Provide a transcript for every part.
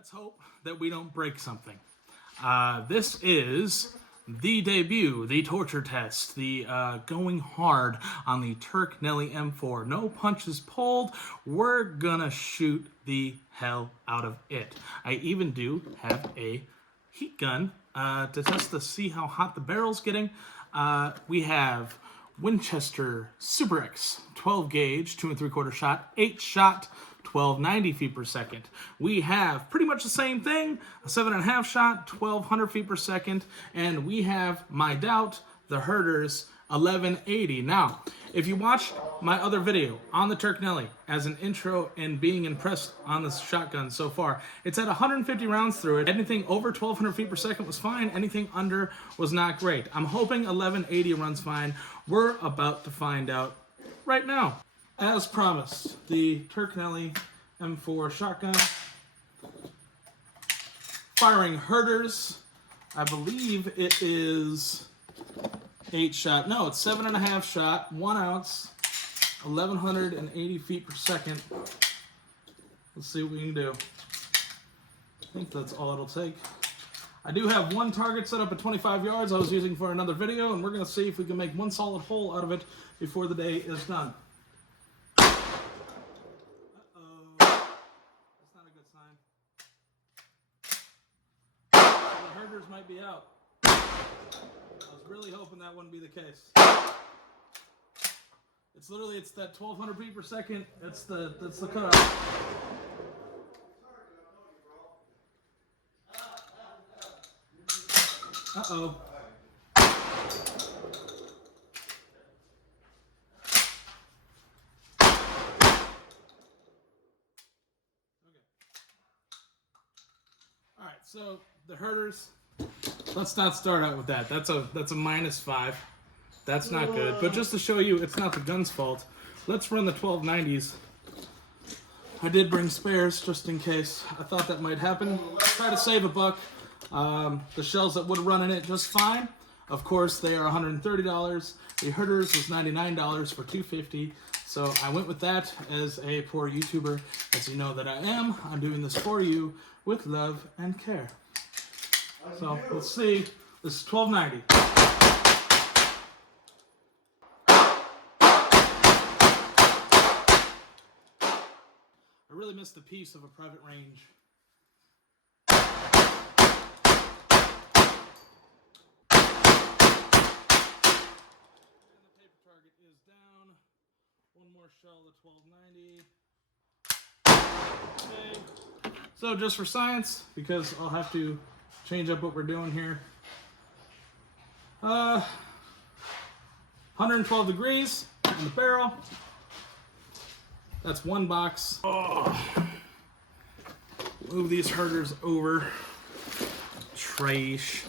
Let's hope that we don't break something. This is the debut, the torture test, the going hard on the Turknelli M4. No punches pulled. We're gonna shoot the hell out of it. I even do have a heat gun to test to see how hot the barrel's getting. We have Winchester Super X 12 gauge, 2 3/4 shot, 8 shot, 1290 feet per second. We have pretty much the same thing, a 7.5 shot, 1200 feet per second, and we have my doubt, the Herder's 1180. Now, if you watched my other video on the Turknelli as an intro and being impressed on this shotgun so far, it's at 150 rounds through it. Anything over 1200 feet per second was fine. Anything under was not great. I'm hoping 1180 runs fine. We're about to find out right now. As promised, the Turknelli M4 shotgun, firing Herder's. I believe it is 8 shot. No, it's 7.5 shot, 1 ounce, 1180 feet per second. Let's see what we can do. I think that's all it'll take. I do have one target set up at 25 yards I was using for another video, and we're going to see if we can make one solid hole out of it before the day is done. Herders might be out. I was really hoping that wouldn't be the case. It's literally, it's that 1200 feet per second. That's the cutoff. Uh-oh. All right, so the Herders, let's not start out with that. That's a -5. That's not good. But just to show you it's not the gun's fault, let's run the 1290s. I did bring spares just in case. I thought that might happen. Try to save a buck. The shells that would have run in it just fine. Of course, they are $130. The Herders was $99 for $250. So I went with that as a poor YouTuber. As you know that I am, I'm doing this for you with love and care. So let's see. This is 1290. I really missed the piece of a private range. And the paper target is down. One more shell to 1290. Okay. So just for science, because I'll have to change up what we're doing here. 112 degrees in the barrel. That's one box. Oh. Move these Herders over. Trash.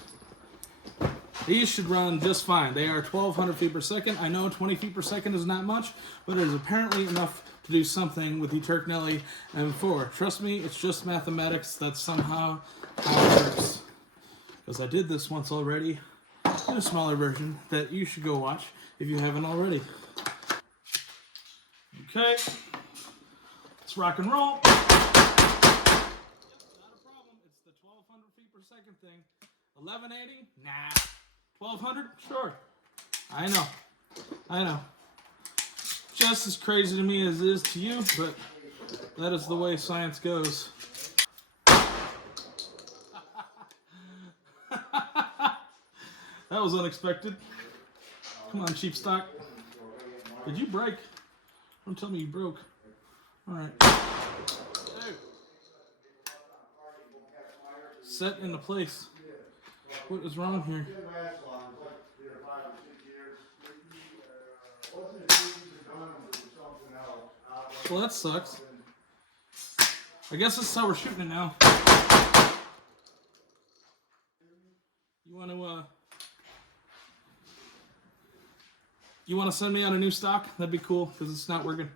These should run just fine. They are 1200 feet per second. I know 20 feet per second is not much, but it is apparently enough to do something with the Turknelli M4. Trust me, it's just mathematics. That's somehow how it works. Because I did this once already in a smaller version that you should go watch if you haven't already. Okay. Let's rock and roll. Yep, not a problem. It's the 1200 feet per second thing. 1180? Nah. 1200? Sure. I know. Just as crazy to me as it is to you, but that is the way science goes. That was unexpected. Come on, cheap stock. Did you break? Don't tell me you broke. All right. Hey. Set into place. What is wrong here? Well, that sucks. I guess this is how we're shooting it now. You want to send me out a new stock? That'd be cool, because it's not working.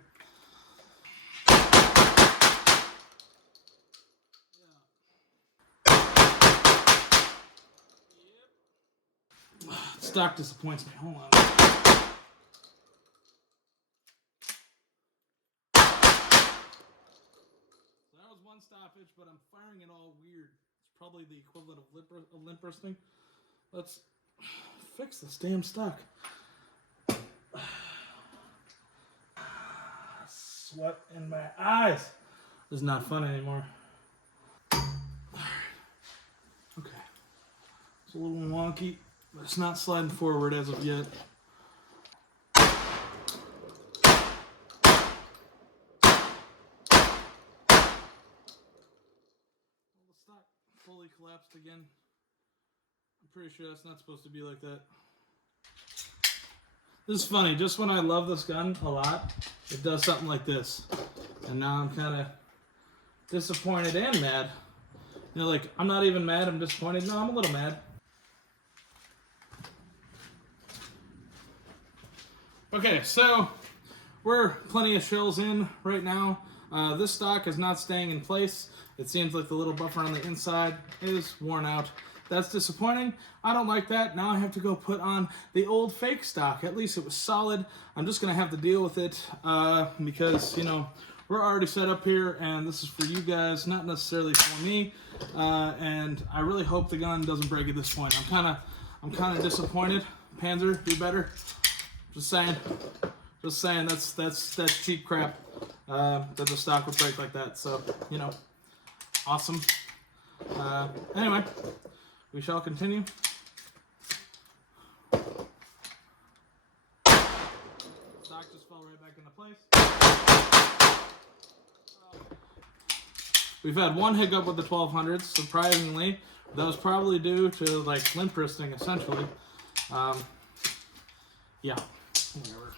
Stock disappoints me. Hold on. So that was one stoppage, but I'm firing it all weird. It's probably the equivalent of limp wristing. Let's fix this damn stock. Sweat in my eyes. This is not fun anymore. Okay. It's a little wonky, but it's not sliding forward as of yet. Fully collapsed again. I'm pretty sure that's not supposed to be like that. This is funny. Just when I love this gun a lot, it does something like this. And now I'm kind of disappointed and mad. You know, like, I'm not even mad, I'm disappointed. No, I'm a little mad. Okay, so we're plenty of shells in right now. This stock is not staying in place. It seems like the little buffer on the inside is worn out. That's disappointing. I don't like that. Now I have to go put on the old fake stock. At least it was solid. I'm just going to have to deal with it because, you know, we're already set up here and this is for you guys, not necessarily for me. And I really hope the gun doesn't break at this point. I'm kind of disappointed. Panzer, do better. Just saying. Just saying, that's cheap crap that the stock would break like that. So, you know, awesome. Anyway, we shall continue. Stock just fell right back into place. We've had one hiccup with the 1200s, surprisingly. That was probably due to, like, limp wristing, essentially. Yeah, whatever.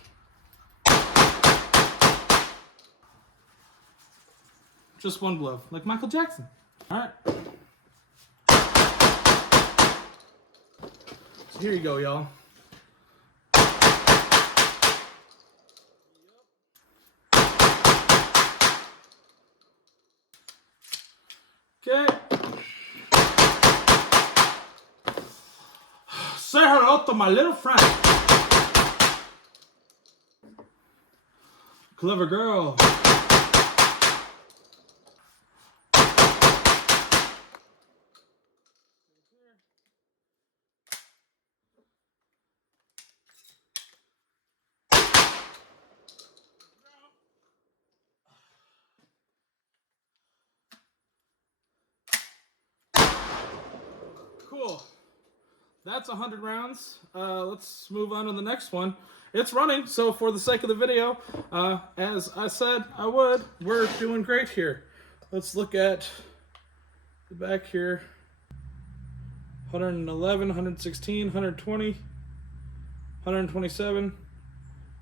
Just one glove, like Michael Jackson. All right. So here you go, y'all. Okay. Say hello to my little friend. Clever girl. Cool. That's 100 rounds. Let's move on to the next one. It's running, so for the sake of the video, as I said I would, we're doing great here. Let's look at the back here. 111, 116, 120, 127,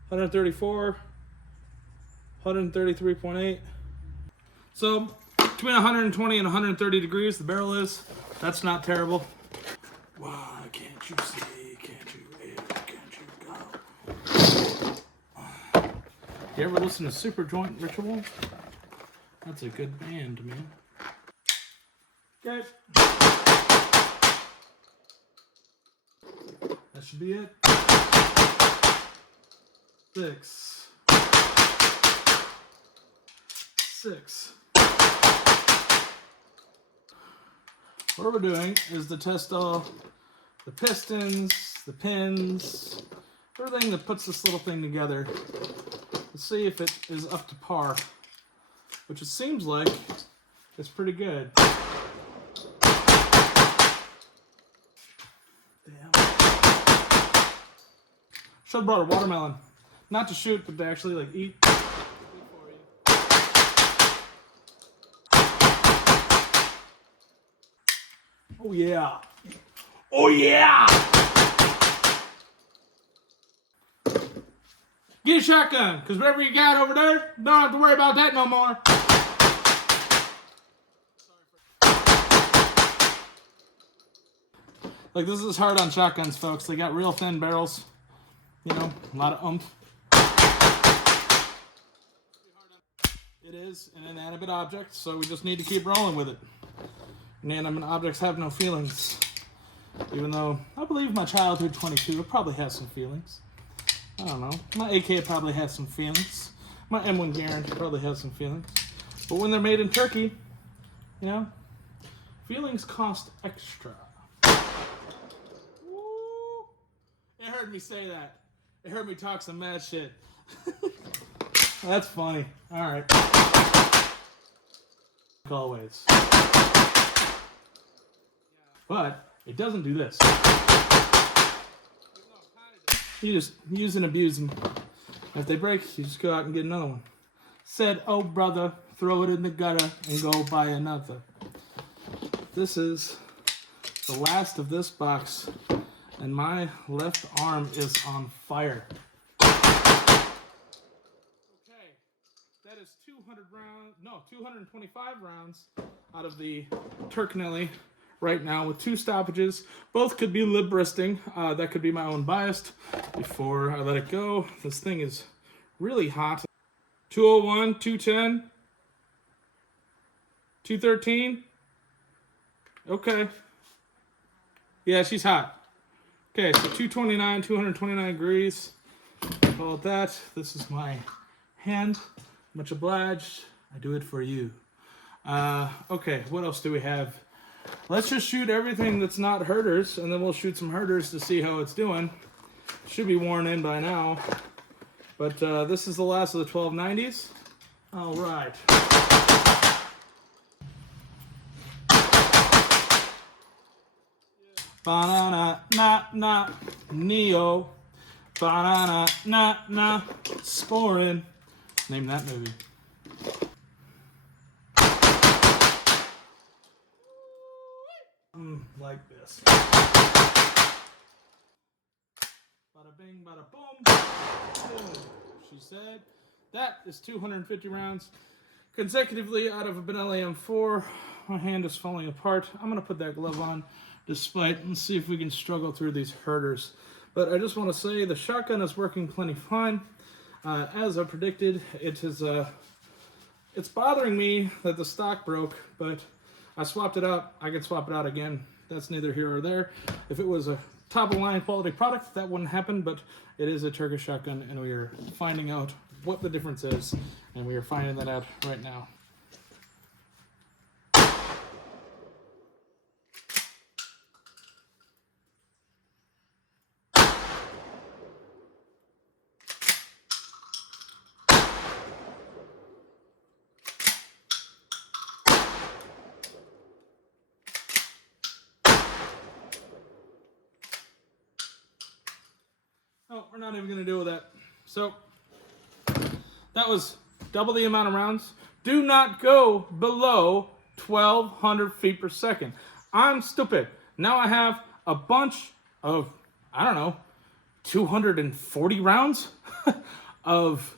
134, 133.8. So between 120 and 130 degrees the barrel is. That's not terrible. Why can't you see? Can't you ever? Can't you go? You ever listen to Super Joint Ritual? That's a good band, man. Okay. That should be it. 6. 6. What we're doing is to test all the pistons, the pins, everything that puts this little thing together. Let's see if it is up to par, which it seems like it's pretty good. Damn. Should have brought a watermelon. Not to shoot, but to actually like eat. Oh yeah. Oh yeah! Get a shotgun, because whatever you got over there, don't have to worry about that no more. Like, this is hard on shotguns, folks. They got real thin barrels. You know, a lot of oomph. It is an inanimate object, so we just need to keep rolling with it. Inanimate objects have no feelings. Even though I believe my childhood 22 probably has some feelings. I don't know. My AK probably has some feelings. My M1 Garand probably has some feelings. But when they're made in Turkey, you know, Feelings cost extra. Woo. It heard me say that. It heard me talk some mad shit. That's funny. All right. Like always. But it doesn't do this. You just use and abuse them. If they break, you just go out and get another one. Said, oh brother, throw it in the gutter and go buy another. This is the last of this box, and my left arm is on fire. Okay, that is 225 rounds out of the Turknelli right now with 2 stoppages. Both could be lib bristing. That could be my own bias. Before I let it go, this thing is really hot. 201, 210, 213. Okay. Yeah, she's hot. Okay, so 229 degrees. Call it that. This is my hand. Much obliged. I do it for you. Okay, what else do we have? Let's just shoot everything that's not herders, and then we'll shoot some herders to see how it's doing. Should be worn in by now. But this is the last of the 1290s. All right. Banana, na, na, Neo. Banana, na, na, Sporin. Name that movie. Like this. Bada bing, bada boom. Boom. She said. That is 250 rounds consecutively out of a Benelli M4. My hand is falling apart. I'm going to put that glove on despite, and see if we can struggle through these herders. But I just want to say the shotgun is working plenty fine. As I predicted, it's bothering me that the stock broke, but I swapped it out. I can swap it out again. That's neither here or there. If it was a top-of-line quality product, that wouldn't happen, but it is a Turkish shotgun, and we are finding out what the difference is, and we are finding that out right now. Oh, we're not even going to deal with that. So, that was double the amount of rounds. Do not go below 1,200 feet per second. I'm stupid. Now I have a bunch of, I don't know, 240 rounds of,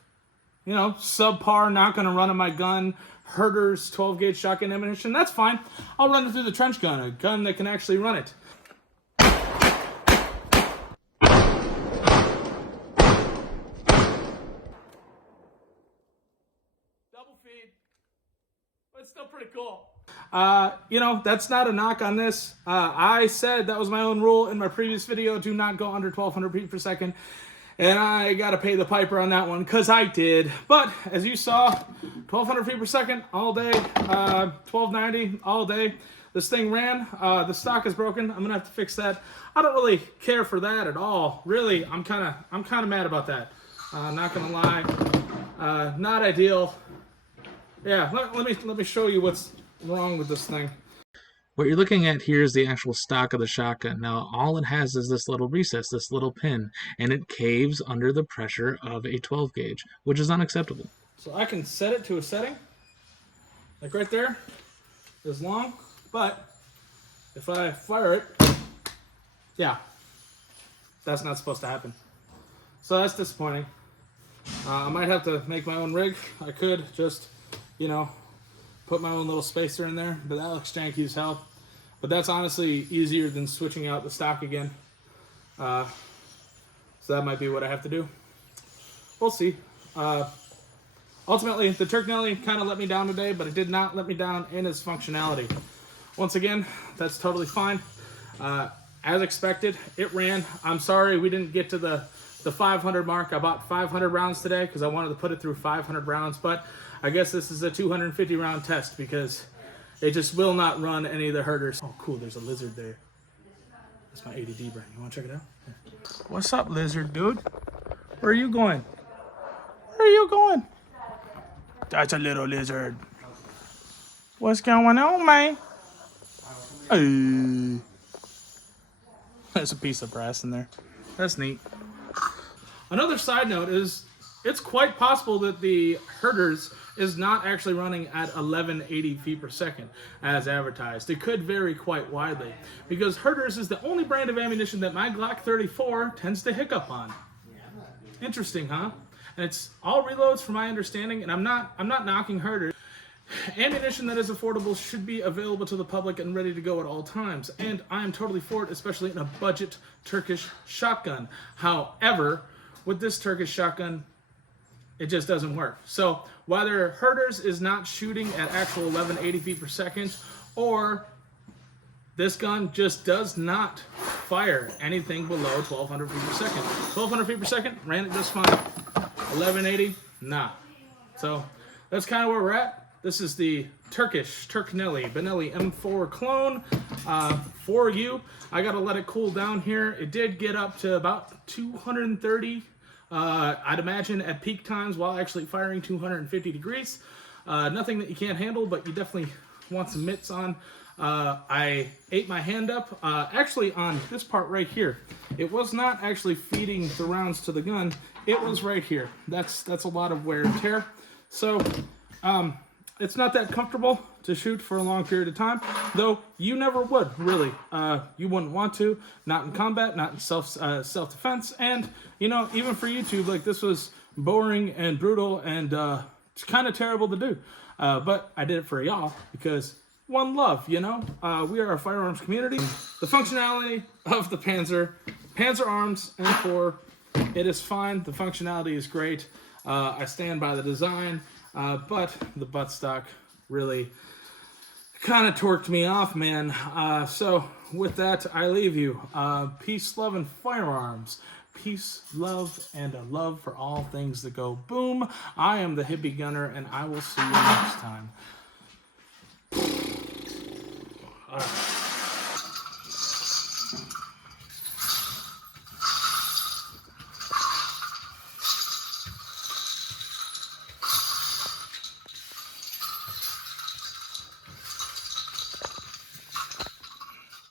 you know, subpar, not going to run on my gun, herders, 12-gauge shotgun ammunition. That's fine. I'll run it through the trench gun, a gun that can actually run it. It's still pretty cool. You know, that's not a knock on this. I said that was my own rule in my previous video. Do not go under 1,200 feet per second. And I got to pay the piper on that one because I did. But as you saw, 1,200 feet per second all day. 1,290 all day. This thing ran. The stock is broken. I'm going to have to fix that. I don't really care for that at all. Really, I'm kind of mad about that. Not going to lie. Not ideal. Yeah, let me show you what's wrong with this thing. What you're looking at here is the actual stock of the shotgun. Now, all it has is this little recess, this little pin, and it caves under the pressure of a 12 gauge, which is unacceptable. So I can set it to a setting, like right there, is long, but if I fire it, yeah, that's not supposed to happen. So that's disappointing. I might have to make my own rig. I could just, you know, put my own little spacer in there, but that looks janky as hell. But that's honestly easier than switching out the stock again. So that might be what I have to do. We'll see. Ultimately, the Turknelli kind of let me down today, but it did not let me down in its functionality. Once again, that's totally fine. As expected, it ran. I'm sorry we didn't get to the 500 mark. I bought 500 rounds today because I wanted to put it through 500 rounds, but I guess this is a 250 round test because It just will not run any of the herders. Oh, cool, there's a lizard there. That's my ADD brain. You want to check it out? Here. What's up, lizard dude? Where are you going? Where are you going? That's a little lizard. What's going on, man? There's a piece of brass in there. That's neat. Another side note is it's quite possible that the herders is not actually running at 1180 feet per second as advertised. It could vary quite widely because herders is the only brand of ammunition that my Glock 34 tends to hiccup on. Interesting, huh? And it's all reloads from my understanding, and I'm not knocking herders. Ammunition that is affordable should be available to the public and ready to go at all times, and I am totally for it, especially in a budget Turkish shotgun. However, with this Turkish shotgun, it just doesn't work. So whether herders is not shooting at actual 1180 feet per second, or this gun just does not fire anything below 1200 feet per second. 1200 feet per second, ran it just fine. 1180, nah. So that's kind of where we're at. This is the Turkish Turknelli Benelli M4 clone for you. I gotta let it cool down here. It did get up to about 230. I'd imagine at peak times while actually firing 250 degrees. Nothing that you can't handle, but you definitely want some mitts on. I ate my hand up, actually on this part right here. It was not actually feeding the rounds to the gun. It was right here. That's a lot of wear and tear. So, it's not that comfortable to shoot for a long period of time, though you never would, really. You wouldn't want to, not in combat, not in self-defense, and, you know, even for YouTube, like, this was boring and brutal, and it's kind of terrible to do. But I did it for y'all, because one love, you know? We are a firearms community. The functionality of the Panzer Arms M4, it is fine. The functionality is great. I stand by the design. But the buttstock really kind of torqued me off, man. So with that, I leave you. Peace, love, and firearms. Peace, love, and a love for all things that go boom. I am the Hippie Gunner, and I will see you next time.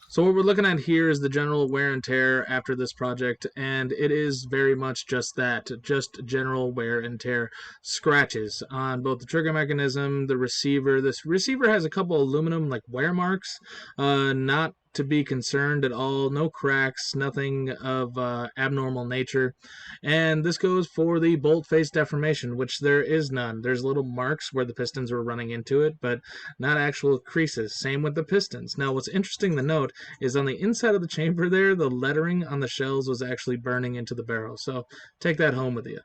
So what we're looking at here is the general wear and tear after this project, and it is very much just that, just general wear and tear. Scratches on both the trigger mechanism, the receiver. This receiver has a couple aluminum like wear marks, not to be concerned at all, no cracks, nothing of abnormal nature. And this goes for the bolt face deformation, which there is none. There's little marks where the pistons were running into it, but not actual creases. Same with the pistons. Now what's interesting to note is on the inside of the chamber there, the lettering on the shells was actually burning into the barrel. So take that home with you.